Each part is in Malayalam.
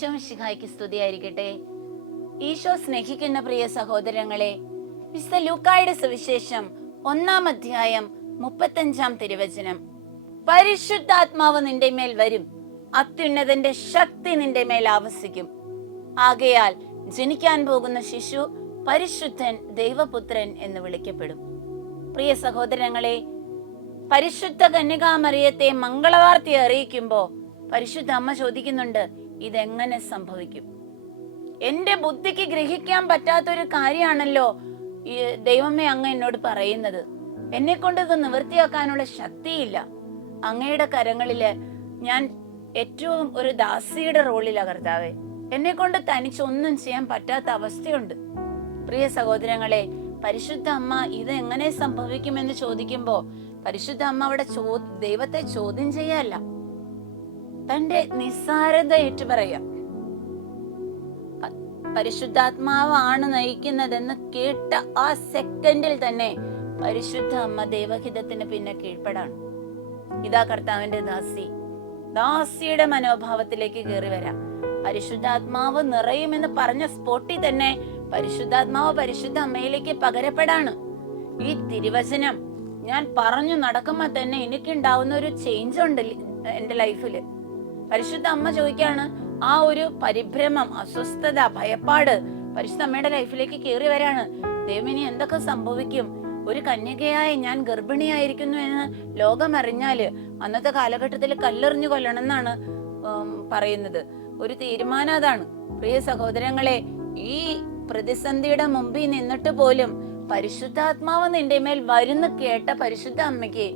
ഈശോ ശിഖായ്ക്ക് സ്തുതിയായിരിക്കട്ടെ. ഈശോ സ്നേഹിക്കുന്ന പ്രിയ സഹോദരങ്ങളെ വിശുദ്ധ ലൂക്കായുടെ സുവിശേഷം ഒന്നാം അധ്യായം മുപ്പത്തഞ്ചാം തിരുവചനം. പരിശുദ്ധാത്മാവ് നിന്റെ മേൽ വരും അത്യുന്നതന്റെ ശക്തി നിന്റെ മേൽ ആവസിക്കും. ആകയാൽ ജനിക്കാൻ പോകുന്ന ശിശു പരിശുദ്ധൻ ദൈവപുത്രൻ എന്ന് വിളിക്കപ്പെടും. പ്രിയ സഹോദരങ്ങളെ പരിശുദ്ധ കന്യകാമറിയത്തെ മംഗളവാർത്തി അറിയിക്കുമ്പോ പരിശുദ്ധ അമ്മ ചോദിക്കുന്നുണ്ട് ഇതെങ്ങനെ സംഭവിക്കും? എന്റെ ബുദ്ധിക്ക് ഗ്രഹിക്കാൻ പറ്റാത്തൊരു കാര്യമാണല്ലോ ദൈവമേ അങ്ങ് എന്നോട് പറയുന്നത്. എന്നെ കൊണ്ട് ഇത് നിവൃത്തിയാക്കാനുള്ള ശക്തിയില്ല. അങ്ങയുടെ കരങ്ങളിൽ ഞാൻ ഏറ്റവും ഒരു ദാസിയുടെ റോളിലാ കർത്താവെ. എന്നെ കൊണ്ട് തനിച്ചൊന്നും ചെയ്യാൻ പറ്റാത്ത അവസ്ഥയുണ്ട്. പ്രിയ സഹോദരങ്ങളെ പരിശുദ്ധ അമ്മ ഇത് എങ്ങനെ സംഭവിക്കുമെന്ന് ചോദിക്കുമ്പോ പരിശുദ്ധ അമ്മ അവിടെ ചോ ദൈവത്തെ ചോദ്യം ചെയ്യല്ല. തന്റെ നിസ്സാരത ഏറ്റു പറയാം പരിശുദ്ധാത്മാവാണ് നയിക്കുന്നതെന്ന് കേട്ട ആ സെക്കൻഡിൽ തന്നെ പരിശുദ്ധ അമ്മ ദേവഹിതത്തിന് പിന്നെ കീഴ്പ്പെടാണ്. ഇതാ കർത്താവിന്റെ ദാസി. ദാസിയുടെ മനോഭാവത്തിലേക്ക് കയറി വരാം. പരിശുദ്ധാത്മാവ് നിറയുമെന്ന് പറഞ്ഞ സ്പോട്ടിൽ തന്നെ പരിശുദ്ധാത്മാവ് പരിശുദ്ധ അമ്മയിലേക്ക് പകരപ്പെടാണ്. ഈ തിരുവചനം ഞാൻ പറഞ്ഞു നടക്കുമ്പോ തന്നെ എനിക്കുണ്ടാവുന്ന ഒരു ചേഞ്ച് ഉണ്ട് എന്റെ ലൈഫിൽ. പരിശുദ്ധ അമ്മ ചോദിക്കാണ് ആ ഒരു പരിഭ്രമം അസ്വസ്ഥത ഭയപ്പാട് പരിശുദ്ധ അമ്മയുടെ ലൈഫിലേക്ക് കയറി വരാണ്. ദൈവമിനി എന്തൊക്കെ സംഭവിക്കും? ഒരു കന്യകയായി ഞാൻ ഗർഭിണിയായിരിക്കുന്നു എന്ന് ലോകം അറിഞ്ഞാൽ അന്നത്തെ കാലഘട്ടത്തിൽ കല്ലെറിഞ്ഞു കൊല്ലണം എന്നാണ് പറയുന്നത്. ഒരു തീരുമാനം അതാണ്. പ്രിയ സഹോദരങ്ങളെ ഈ പ്രതിസന്ധിയുടെ മുമ്പിൽ നിന്നിട്ട് പോലും പരിശുദ്ധാത്മാവ് നിന്റെ മേൽ വരുന്ന കേട്ട പരിശുദ്ധ അമ്മയ്ക്ക്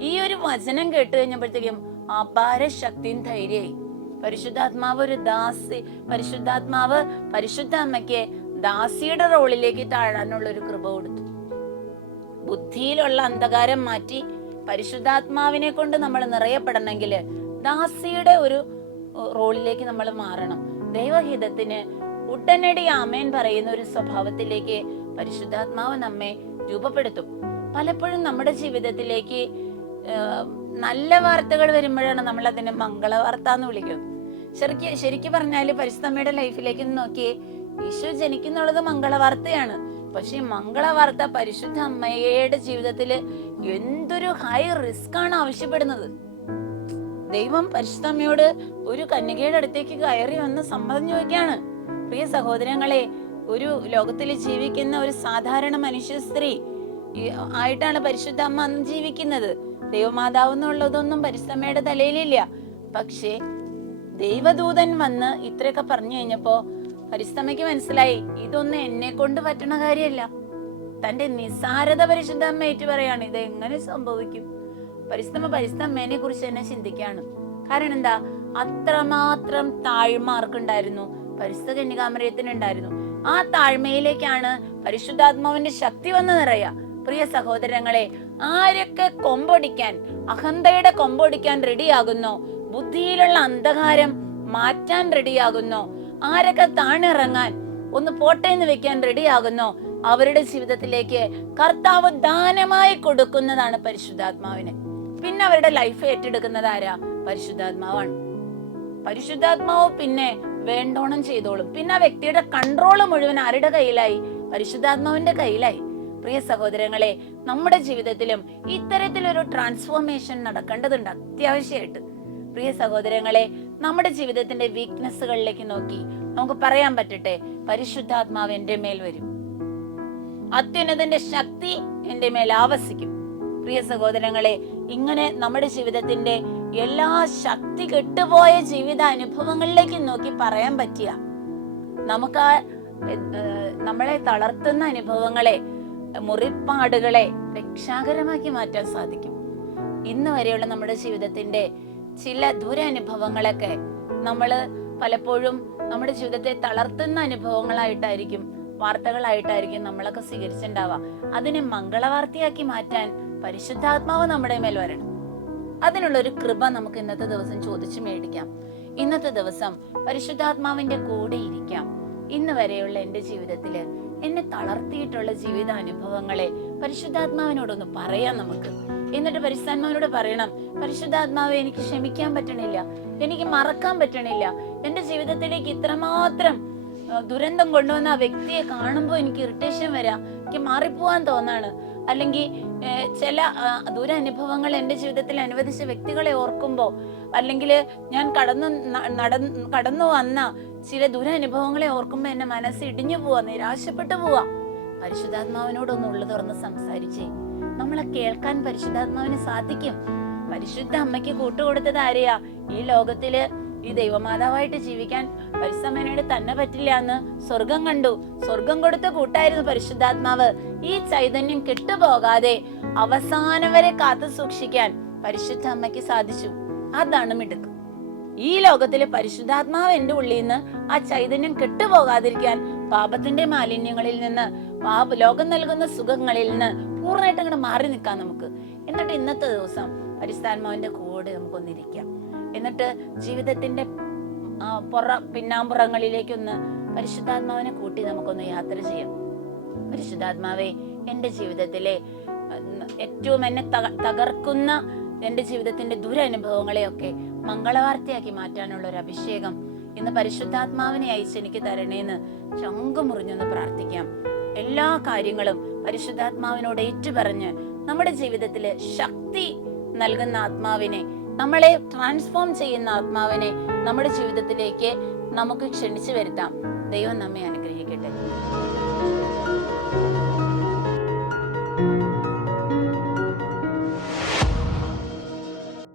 ഈ ഒരു വചനം കേട്ട് കഴിഞ്ഞപ്പോഴത്തേക്കും അപാര ശക്തിയും ധൈര്യമായി പരിശുദ്ധാത്മാവ് ഒരു ദാസി. പരിശുദ്ധാത്മാവ് പരിശുദ്ധ അമ്മയ്ക്ക് ദാസിയുടെ റോളിലേക്ക് താഴാനുള്ള ഒരു കൃപ കൊടുത്തു. ബുദ്ധിയിലുള്ള അന്ധകാരം മാറ്റി പരിശുദ്ധാത്മാവിനെ കൊണ്ട് നമ്മൾ നിറയപ്പെടണമെങ്കിൽ ദാസിയുടെ ഒരു റോളിലേക്ക് നമ്മൾ മാറണം. ദൈവഹിതത്തിന് ഉടനടി ആമേൻ പറയുന്ന ഒരു സ്വഭാവത്തിലേക്ക് പരിശുദ്ധാത്മാവ് നമ്മെ രൂപപ്പെടുത്തും. പലപ്പോഴും നമ്മുടെ ജീവിതത്തിലേക്ക് നല്ല വാർത്തകൾ വരുമ്പോഴാണ് നമ്മൾ അതിനെ മംഗള വാർത്ത എന്ന് വിളിക്കുന്നത് ശരിക്കും ശരിക്കും പറഞ്ഞാൽ പരിശുദ്ധമ്മയുടെ ലൈഫിലേക്ക് നോക്കി ഈശോ ജനിക്കുന്നുള്ളത് മംഗള മംഗളവാർത്തയാണ്. പക്ഷെ മംഗളവാർത്ത പരിശുദ്ധ അമ്മയുടെ ജീവിതത്തിൽ എന്തൊരു ഹൈ റിസ്ക് ആണ് ആവശ്യപ്പെടുന്നത്. ദൈവം പരിശുദ്ധ അമ്മയോട് ഒരു കന്യകയുടെ അടുത്തേക്ക് കയറി വന്ന് സമ്മതം ചോദിക്കുകയാണ്. പ്രിയ സഹോദരങ്ങളെ ഒരു ലോകത്തിൽ ജീവിക്കുന്ന ഒരു സാധാരണ മനുഷ്യ സ്ത്രീ ആയിട്ടാണ് പരിശുദ്ധ അമ്മ അന്ന് ജീവിക്കുന്നത്. ദൈവമാതാവ് എന്നുള്ളതൊന്നും പരിശ്രമയുടെ തലയിലില്ല. പക്ഷേ ദൈവദൂതൻ വന്ന് ഇത്രയൊക്കെ പറഞ്ഞു കഴിഞ്ഞപ്പോ പരിസ്ഥമയ്ക്ക് മനസ്സിലായി ഇതൊന്നും എന്നെ കൊണ്ട് പറ്റണ കാര്യമല്ല. തന്റെ നിസാരത പരിശുദ്ധ അമ്മ ഏറ്റു പറയാണ് ഇത് എങ്ങനെ സംഭവിക്കും? പരിശ്രമ പരിശ്രമേനെ കുറിച്ച് തന്നെ ചിന്തിക്കാണ്. കാരണം എന്താ? അത്രമാത്രം താഴ്മ ആർക്കുണ്ടായിരുന്നു പരിശുദ്ധ കന്യകാമറിയത്തിന് ഉണ്ടായിരുന്നു ആ താഴ്മയിലേക്കാണ് പരിശുദ്ധാത്മാവിന്റെ ശക്തി വന്ന് നിറയ പ്രിയ സഹോദരങ്ങളെ ആരൊക്കെ കൊമ്പൊടിക്കാൻ അഹന്തയുടെ കൊമ്പൊടിക്കാൻ റെഡിയാകുന്നു? ബുദ്ധിയിലുള്ള അന്ധകാരം മാറ്റാൻ റെഡിയാകുന്നു. ആരൊക്കെ താണിറങ്ങാൻ ഒന്ന് പോട്ടെ എന്ന് വെക്കാൻ റെഡിയാകുന്നു? അവരുടെ ജീവിതത്തിലേക്ക് കർത്താവ് ദാനമായി കൊടുക്കുന്നതാണ് പരിശുദ്ധാത്മാവിന്. പിന്നെ അവരുടെ ലൈഫ് ഏറ്റെടുക്കുന്നത് ആരാ? പരിശുദ്ധാത്മാവാണ്. പരിശുദ്ധാത്മാവ് പിന്നെ വേണ്ടോണം ചെയ്തോളും. പിന്നെ ആ വ്യക്തിയുടെ കൺട്രോൾ മുഴുവൻ ആരുടെ കയ്യിലായി? പരിശുദ്ധാത്മാവിന്റെ കയ്യിലായി. പ്രിയ സഹോദരങ്ങളെ നമ്മുടെ ജീവിതത്തിലും ഇത്തരത്തിലൊരു ട്രാൻസ്ഫോർമേഷൻ നടക്കേണ്ടതുണ്ട് അത്യാവശ്യമായിട്ട് പ്രിയ സഹോദരങ്ങളെ നമ്മുടെ ജീവിതത്തിന്റെ വീക്ക്നെസ്സുകളിലേക്ക് നോക്കി നമുക്ക് പറയാൻ പറ്റട്ടെ പരിശുദ്ധാത്മാവ് എന്റെ മേൽ വരും. അത്യുന്നതന്റെ ശക്തി എന്റെ മേൽ ആവസിക്കും. പ്രിയ സഹോദരങ്ങളെ ഇങ്ങനെ നമ്മുടെ ജീവിതത്തിന്റെ എല്ലാ ശക്തി കെട്ടുപോയ ജീവിത അനുഭവങ്ങളിലേക്ക് നോക്കി പറയാൻ പറ്റിയ നമുക്ക് നമ്മളെ തളർത്തുന്ന അനുഭവങ്ങളെ മുറിപ്പാടുകളെ രക്ഷാകരമാക്കി മാറ്റാൻ സാധിക്കും. ഇന്ന് വരെയുള്ള നമ്മുടെ ജീവിതത്തിന്റെ ചില ദുരനുഭവങ്ങളൊക്കെ നമ്മൾ പലപ്പോഴും നമ്മുടെ ജീവിതത്തെ തളർത്തുന്ന അനുഭവങ്ങളായിട്ടായിരിക്കും വാർത്തകളായിട്ടായിരിക്കും നമ്മളൊക്കെ സ്വീകരിച്ചിട്ടുണ്ടാവുക. അതിനെ മംഗളവാർത്തയാക്കി മാറ്റാൻ പരിശുദ്ധാത്മാവ് നമ്മുടെ മേൽ വരണം. അതിനുള്ള ഒരു കൃപ നമുക്ക് ഇന്നത്തെ ദിവസം ചോദിച്ചു മേടിക്കാം. ഇന്നത്തെ ദിവസം പരിശുദ്ധാത്മാവിന്റെ കൂടെ ഇരിക്കാം. ഇന്ന് വരെയുള്ള എന്റെ ജീവിതത്തിൽ എന്നെ തളർത്തിയിട്ടുള്ള ജീവിതാനുഭവങ്ങളെ പരിശുദ്ധാത്മാവിനോടൊന്ന് പറയാം നമുക്ക്. എന്നിട്ട് പരിശുദ്ധാത്മാവിനോട് പറയണം പരിശുദ്ധാത്മാവെ എനിക്ക് ക്ഷമിക്കാൻ പറ്റണില്ല. എനിക്ക് മറക്കാൻ പറ്റണില്ല. എന്റെ ജീവിതത്തിലേക്ക് ഇത്രമാത്രം ദുരന്തം കൊണ്ടുവന്ന ആ വ്യക്തിയെ കാണുമ്പോൾ എനിക്ക് ഇറിറ്റേഷൻ വരാം. എനിക്ക് മാറിപ്പോവാൻ തോന്നാണ്. അല്ലെങ്കിൽ ചില ദുരനുഭവങ്ങൾ എന്റെ ജീവിതത്തിൽ അനുവദിച്ച വ്യക്തികളെ ഓർക്കുമ്പോൾ അല്ലെങ്കിൽ ഞാൻ കടന്നു നടന്ന് കടന്നു വന്ന ചില ദുരനുഭവങ്ങളെ ഓർക്കുമ്പോൾ എന്റെ മനസ്സ് ഇടിഞ്ഞു പോവാ നിരാശപ്പെട്ടു പോവാ. പരിശുദ്ധാത്മാവിനോടൊന്ന് ഉള്ളു തുറന്ന് സംസാരിച്ചേ. നമ്മളെ കേൾക്കാൻ പരിശുദ്ധാത്മാവിന് സാധിക്കും. പരിശുദ്ധ അമ്മയ്ക്ക് കൂട്ടുകൊടുത്തത് ആരെയാ? ഈ ലോകത്തിൽ ഈ ദൈവമാതാവായിട്ട് ജീവിക്കാൻ പരിസമനോട് തന്നെ പറ്റില്ല എന്ന് സ്വർഗം കണ്ടു. സ്വർഗം കൊടുത്ത കൂട്ടായിരുന്നു പരിശുദ്ധാത്മാവ്. ഈ ചൈതന്യം കെട്ടുപോകാതെ അവസാനം വരെ കാത്തു സൂക്ഷിക്കാൻ പരിശുദ്ധ അമ്മയ്ക്ക് സാധിച്ചു. അതാണ് മിടുക്ക്. ഈ ലോകത്തിലെ പരിശുദ്ധാത്മാവ് എന്റെ ഉള്ളിൽ നിന്ന് ആ ചൈതന്യം കെട്ടുപോകാതിരിക്കാൻ പാപത്തിന്റെ മാലിന്യങ്ങളിൽ നിന്ന് പാപ ലോകം നൽകുന്ന സുഖങ്ങളിൽ നിന്ന് പൂർണമായിട്ട് അങ്ങോട്ട് മാറി നിൽക്കാം നമുക്ക്. എന്നിട്ട് ഇന്നത്തെ ദിവസം പരിശുദ്ധാത്മാവിന്റെ കൂടെ നമുക്കൊന്നിരിക്കാം. എന്നിട്ട് ജീവിതത്തിന്റെ ആ, പുറ പിന്നാമ്പുറങ്ങളിലേക്കൊന്ന് പരിശുദ്ധാത്മാവിനെ കൂട്ടി നമുക്കൊന്ന് യാത്ര ചെയ്യാം. പരിശുദ്ധാത്മാവെ എന്റെ ജീവിതത്തിലെ ഏറ്റവും എന്നെ തക- തകർക്കുന്ന എന്റെ ജീവിതത്തിന്റെ ദുരനുഭവങ്ങളെയൊക്കെ മംഗളവാർത്തയാക്കി മാറ്റാനുള്ള ഒരു അഭിഷേകം ഇന്ന് പരിശുദ്ധാത്മാവിനെ അയച്ച് എനിക്ക് തരണേന്ന് ചങ്കു മുറിഞ്ഞൊന്ന് പ്രാർത്ഥിക്കാം. എല്ലാ കാര്യങ്ങളും പരിശുദ്ധാത്മാവിനോട് ഏറ്റുപറഞ്ഞ് നമ്മുടെ ജീവിതത്തിൽ ശക്തി നൽകുന്ന ആത്മാവിനെ നമ്മളെ ട്രാൻസ്ഫോം ചെയ്യുന്ന ആത്മാവിനെ നമ്മുടെ ജീവിതത്തിലേക്ക് നമുക്ക് ക്ഷണിച്ചു വരുത്താം. ദൈവം നമ്മെ അനുഗ്രഹിക്കട്ടെ.